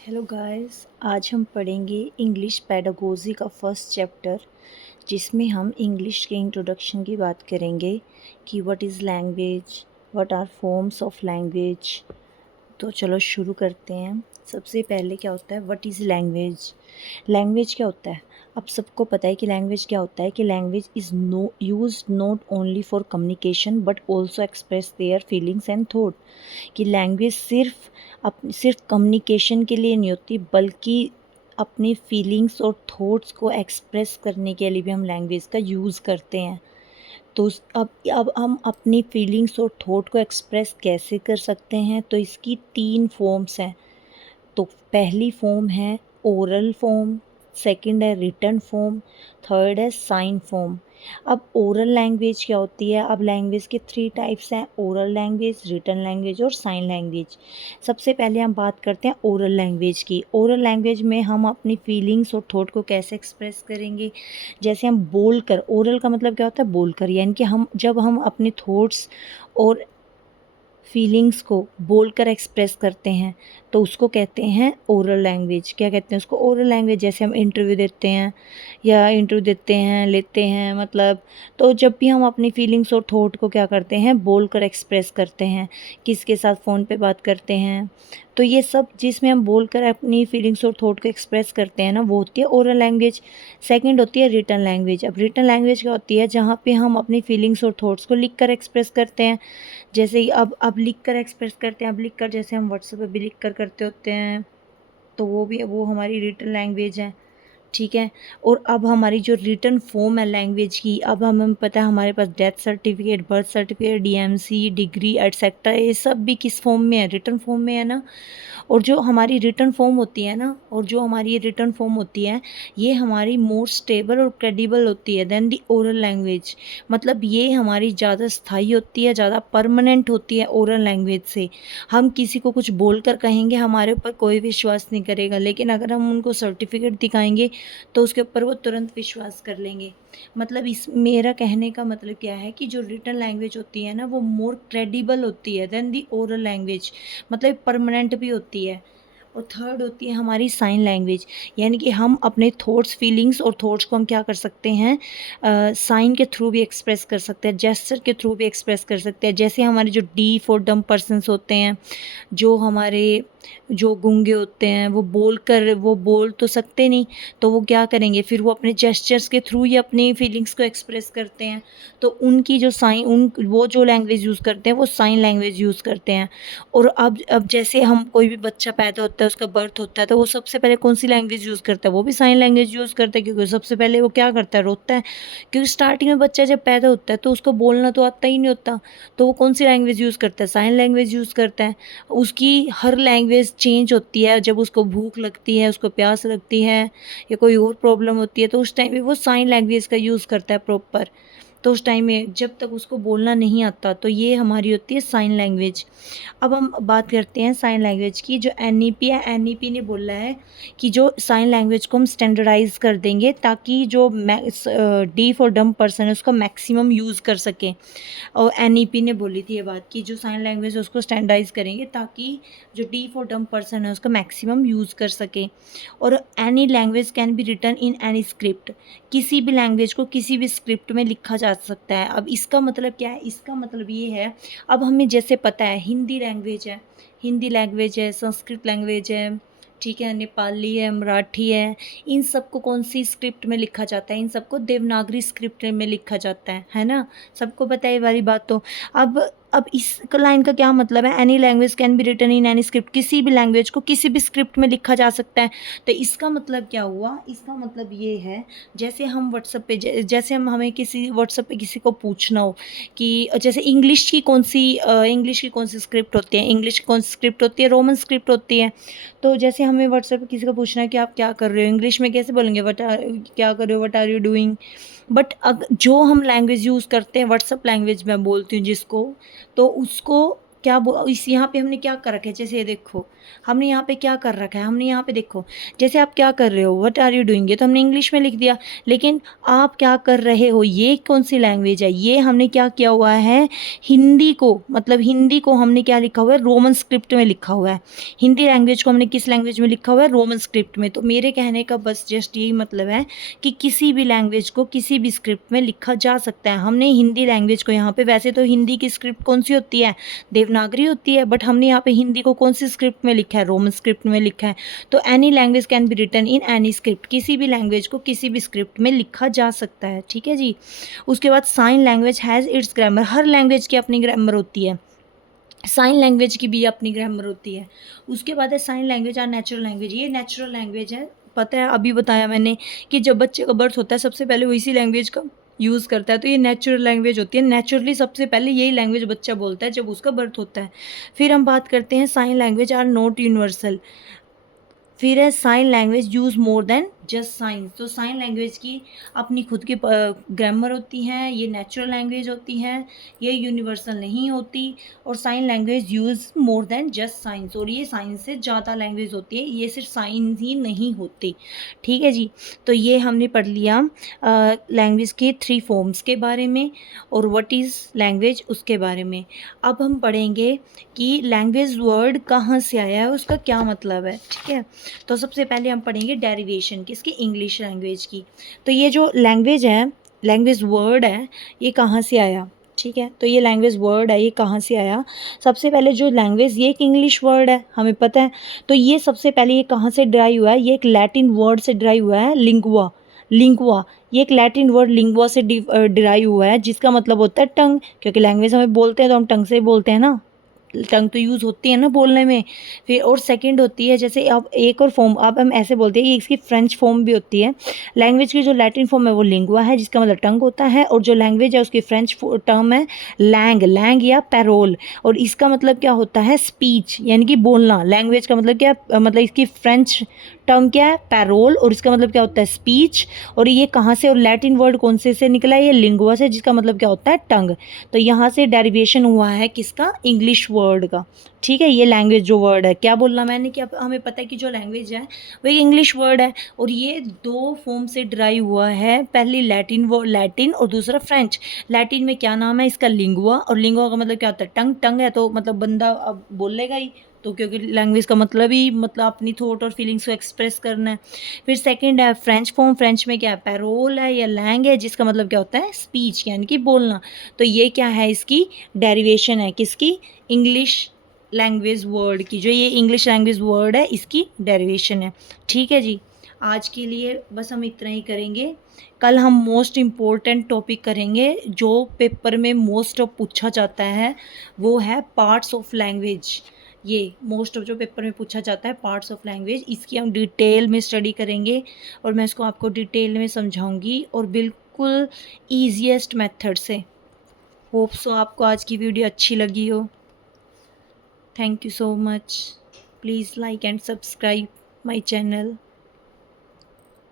Hello guys, आज हम पढ़ेंगे इंग्लिश पेडागोजी का फर्स्ट चैप्टर, जिसमें हम इंग्लिश के इंट्रोडक्शन की बात करेंगे कि what is language, what are forms of language. तो चलो शुरू करते हैं। सबसे पहले क्या होता है, व्हाट इज़ लैंग्वेज। लैंग्वेज क्या होता है? अब सबको पता है कि लैंग्वेज क्या होता है, कि language is used not only for communication but also express their feelings and thought. कि लैंग्वेज सिर्फ कम्युनिकेशन के लिए नहीं होती, बल्कि अपनी फीलिंग्स और थॉट्स को एक्सप्रेस करने के लिए भी हम लैंग्वेज का यूज़ करते हैं। तो अब हम अपनी फीलिंग्स और थॉट को एक्सप्रेस कैसे कर सकते हैं, तो इसकी 3 फॉर्म्स हैं। तो पहली फॉर्म है ओरल फॉर्म, सेकंड है रिटन फॉर्म, थर्ड है साइन फॉर्म। अब ओरल लैंग्वेज क्या होती है? अब लैंग्वेज के 3 टाइप्स हैं, ओरल लैंग्वेज, रिटन लैंग्वेज और साइन लैंग्वेज। सबसे पहले हम बात करते हैं ओरल लैंग्वेज की। ओरल लैंग्वेज में हम अपनी फीलिंग्स और थॉट को कैसे एक्सप्रेस करेंगे? जैसे हम बोल कर, ओरल का मतलब क्या होता है? बोल कर, यानी कि जब हम अपने थॉट्स और फीलिंग्स को बोलकर एक्सप्रेस करते हैं, तो उसको कहते हैं ओरल लैंग्वेज। क्या कहते हैं उसको? Oral language. जैसे हम इंटरव्यू देते हैं या इंटरव्यू देते हैं, लेते हैं, मतलब तो जब भी हम अपनी फीलिंग्स और थॉट को क्या करते हैं, बोलकर एक्सप्रेस करते हैं। किसके साथ फ़ोन पे बात करते हैं, तो ये सब जिसमें हम बोलकर अपनी फीलिंग्स और थॉट को एक्सप्रेस करते हैं ना, वो होती है ओरल लैंग्वेज। सेकंड होती है रिटन लैंग्वेज। अब रिटन लैंग्वेज क्या होती है? जहाँ पे हम अपनी फीलिंग्स और थॉट्स को लिख कर एक्सप्रेस करते हैं। जैसे ही अब लिख कर एक्सप्रेस करते हैं, अब लिख कर जैसे हम व्हाट्सएप पे भी लिख कर करते होते हैं, तो वो हमारी रिटन लैंग्वेज है। ठीक है। और अब हमारी जो रिटन फॉर्म है लैंग्वेज की, अब हमें पता है हमारे पास death certificate, birth certificate, DMC, degree etcetera, ये सब भी किस फॉर्म में है? रिटन फॉर्म में है ना। और जो हमारी रिटन फॉर्म होती है ना, और जो हमारी ये रिटन फॉर्म होती है, ये हमारी मोर स्टेबल और क्रेडिबल होती है देन दी ओरल लैंग्वेज। मतलब ये हमारी ज़्यादा स्थायी होती है, ज़्यादा परमानेंट होती है ओरल लैंग्वेज से। हम किसी को कुछ बोल कर कहेंगे, हमारे ऊपर कोई विश्वास नहीं करेगा, लेकिन अगर हम उनको सर्टिफिकेट दिखाएंगे तो उसके ऊपर वो तुरंत विश्वास कर लेंगे। मतलब इस मेरा कहने का मतलब क्या है कि जो रिटन लैंग्वेज होती है ना, वो मोर क्रेडिबल होती है देन दी ओरल लैंग्वेज, मतलब परमानेंट भी होती है। और थर्ड होती है हमारी साइन लैंग्वेज, यानी कि हम अपने थॉट्स, फीलिंग्स और थॉट्स को हम क्या कर सकते हैं, साइन के थ्रू भी एक्सप्रेस कर सकते हैं, जेस्चर के थ्रू भी एक्सप्रेस कर सकते हैं। जैसे हमारे जो डीफ और डम्ब पर्सन्स होते हैं, जो हमारे जो गूंगे होते हैं, वो बोल तो सकते नहीं, तो वो क्या करेंगे फिर? वो अपने जेस्चर्स के थ्रू ही अपनी फीलिंग्स को एक्सप्रेस करते हैं। तो उनकी जो साइन उन वो जो लैंग्वेज यूज़ करते हैं, वो साइन लैंग्वेज यूज़ करते हैं। और अब जैसे हम कोई भी बच्चा पैदा होता है, उसका बर्थ होता है, तो वो सबसे पहले कौन-सी लैंग्वेज यूज़ करता है? वो भी साइन लैंग्वेज यूज़ करता है, क्योंकि सबसे पहले वो क्या करता है? रोता है। क्योंकि स्टार्टिंग में बच्चा जब पैदा होता है, तो उसको बोलना तो आता ही नहीं होता, तो वो कौन-सी लैंग्वेज यूज़ करता है? साइन लैंग्वेज यूज़ करता है। उसकी हर लैंग्वेज चेंज होती है, जब उसको भूख लगती है, उसको प्यास लगती है या कोई और प्रॉब्लम होती है, तो उस टाइम पे वो साइन लैंग्वेज का यूज़ करता है प्रॉपर। तो उस टाइम में जब तक उसको बोलना नहीं आता, तो ये हमारी होती है साइन लैंग्वेज। अब हम बात करते हैं साइन लैंग्वेज की। जो एनईपी है, एनईपी ने बोला है कि जो साइन लैंग्वेज को हम स्टैंडर्डाइज कर देंगे, ताकि जो डीफ और डम्ब पर्सन है उसका मैक्सिमम यूज़ कर सकें। और एनईपी ने बोली थी ये बात कि जो साइन लैंग्वेज है उसको स्टैंडर्डाइज करेंगे, ताकि जो डीफ और डम्ब पर्सन है उसका मैक्सिमम यूज़ कर सके। और any language can be written in any script. किसी भी लैंग्वेज को किसी भी स्क्रिप्ट में लिखा जा सकता है। अब इसका मतलब क्या है? इसका मतलब ये है, अब हमें जैसे पता है हिंदी लैंग्वेज है, संस्कृत लैंग्वेज है, ठीक है, नेपाली है, मराठी है, इन सबको कौन सी स्क्रिप्ट में लिखा जाता है? इन सबको देवनागरी स्क्रिप्ट में लिखा जाता है ना? सबको पता है ये वाली बात तो। अब इस लाइन का क्या मतलब है? Any language can be written in any script. किसी भी लैंग्वेज को किसी भी स्क्रिप्ट में लिखा जा सकता है। तो इसका मतलब क्या हुआ? इसका मतलब ये है, जैसे हम व्हाट्सएप पे जैसे हमें किसी व्हाट्सएप पे किसी को पूछना हो कि जैसे इंग्लिश की कौन सी स्क्रिप्ट होती है? इंग्लिश की कौन सी स्क्रिप्ट होती है? रोमन स्क्रिप्ट होती है। तो जैसे हमें व्हाट्सएप पे किसी को पूछना है कि आप क्या कर रहे हो, इंग्लिश में कैसे बोलेंगे? क्या कर रहे हो? What are you doing? But जो हम लैंग्वेज यूज़ करते हैं, व्हाट्सएप लैंग्वेज मैं बोलती हूँ जिसको, तो उसको क्या इस यहाँ पे हमने क्या कर रखा है, जैसे ये देखो हमने यहाँ पे क्या कर रखा है, हमने यहाँ पे देखो जैसे आप क्या कर रहे हो, व्हाट आर यू डूइंग, ये तो हमने इंग्लिश में लिख दिया, लेकिन आप क्या कर रहे हो, ये कौन सी लैंग्वेज है, ये हमने क्या किया हुआ है, हिंदी को, मतलब हिंदी को हमने क्या लिखा हुआ है, रोमन स्क्रिप्ट में लिखा हुआ है। हिंदी लैंग्वेज को हमने किस लैंग्वेज में लिखा हुआ है, रोमन स्क्रिप्ट में। तो मेरे कहने का बस जस्ट यही मतलब है कि किसी भी लैंग्वेज को किसी भी स्क्रिप्ट में लिखा जा सकता है। हमने हिंदी लैंग्वेज को यहाँ पे, वैसे तो हिंदी की स्क्रिप्ट कौन सी होती है, देवनागरी होती है, बट हमने यहाँ पे हिंदी को कौन सी स्क्रिप्ट में लिखा है, रोमन स्क्रिप्ट में लिखा है। तो any language can be written in any script, किसी भी लैंग्वेज को किसी भी स्क्रिप्ट में लिखा जा सकता है, ठीक है जी। उसके बाद sign language has its grammar, हर लैंग्वेज की अपनी ग्रामर होती है, साइन लैंग्वेज की भी अपनी ग्रामर होती है। उसके बाद है साइन लैंग्वेज और नेचुरल लैंग्वेज, ये नेचुरल लैंग्वेज है, पता है अभी बताया मैंने कि जब बच्चे का बर्थ होता है सबसे पहले वो इसी लैंग्वेज का यूज़ करता है, तो ये नेचुरल लैंग्वेज होती है, नेचुरली सबसे पहले यही लैंग्वेज बच्चा बोलता है जब उसका बर्थ होता है। फिर हम बात करते हैं sign language are not universal, फिर है sign language use more than just signs, तो साइन लैंग्वेज की अपनी खुद की ग्रामर होती है, ये नेचुरल लैंग्वेज होती है, ये यूनिवर्सल नहीं होती, और sign language use more than just signs, और ये साइंस से ज़्यादा लैंग्वेज होती है, ये सिर्फ साइंस ही नहीं होती, ठीक है जी। तो ये हमने पढ़ लिया लैंग्वेज के 3 फॉर्म्स के बारे में और व्हाट इज़ लैंग्वेज उसके बारे में। अब हम पढ़ेंगे कि लैंग्वेज वर्ड कहाँ से आया है, उसका क्या मतलब है, ठीक है। तो सबसे पहले हम पढ़ेंगे डेरिवेशन किसकी, इंग्लिश लैंग्वेज की। तो ये जो लैंग्वेज है, लैंग्वेज वर्ड है, ये कहाँ से आया, ठीक है। तो ये लैंग्वेज वर्ड है, ये कहाँ से आया, सबसे पहले जो लैंग्वेज, ये एक इंग्लिश वर्ड है, हमें पता है। तो ये सबसे पहले ये कहाँ से ड्राइव हुआ है, ये एक लैटिन वर्ड से ड्राइव हुआ है, लिंगुआ, लिंगुआ, ये एक लैटिन वर्ड लिंगुआ से डिराइव हुआ है, जिसका मतलब होता है टंग, क्योंकि लैंग्वेज हमें बोलते हैं तो हम टंग से बोलते हैं ना, टंग तो यूज़ होती है ना बोलने में। फिर और सेकंड होती है, जैसे अब एक और फॉर्म, अब हम ऐसे बोलते हैं कि इसकी फ्रेंच फॉर्म भी होती है। लैंग्वेज की जो लैटिन फॉर्म है वो लिंगुआ है, जिसका मतलब टंग होता है, और जो लैंग्वेज है उसकी फ्रेंच टर्म है लैंग, लैंग या पैरोल, और इसका मतलब क्या होता है, स्पीच, यानी कि बोलना। लैंग्वेज का मतलब क्या, मतलब इसकी फ्रेंच टर्म क्या है, पैरोल, और इसका मतलब क्या होता है, स्पीच। और ये कहाँ से, और लैटिन वर्ड कौन से निकला है, ये लिंगुआ से, जिसका मतलब क्या होता है, टंग। तो यहाँ से डेरिवेशन हुआ है किसका, इंग्लिश वर्ड का, ठीक है। ये लैंग्वेज जो वर्ड है, क्या बोलना मैंने कि हमें पता है कि जो लैंग्वेज है वो एक इंग्लिश वर्ड है, और ये 2 फॉर्म से ड्राइव हुआ है, पहली लैटिन लैटिन और दूसरा फ्रेंच। लैटिन में क्या नाम है इसका, लिंगुआ, और लिंगुआ का मतलब क्या होता है, टंग, टंग है तो मतलब बंदा अब बोलेगा ही, तो क्योंकि लैंग्वेज का मतलब ही मतलब अपनी थॉट और फीलिंग्स को एक्सप्रेस करना है। फिर सेकंड है फ्रेंच फॉर्म, फ्रेंच में क्या है, पैरोल है या लैंग है, जिसका मतलब क्या होता है, स्पीच, यानी कि बोलना। तो ये क्या है, इसकी डेरिवेशन है किसकी, इंग्लिश लैंग्वेज वर्ड की, जो ये इंग्लिश लैंग्वेज वर्ड है इसकी डेरिवेशन है, ठीक है जी। आज के लिए बस हम इतना ही करेंगे, कल हम मोस्ट इम्पोर्टेंट टॉपिक करेंगे जो पेपर में मोस्ट ऑफ पूछा जाता है, वो है पार्ट्स ऑफ लैंग्वेज। ये मोस्ट ऑफ जो पेपर में पूछा जाता है पार्ट्स ऑफ लैंग्वेज, इसकी हम डिटेल में स्टडी करेंगे, और मैं इसको आपको डिटेल में समझाऊंगी और बिल्कुल ईजीएस्ट मेथड से। होप सो आपको आज की वीडियो अच्छी लगी हो। Thank you so much. Please like and subscribe my channel.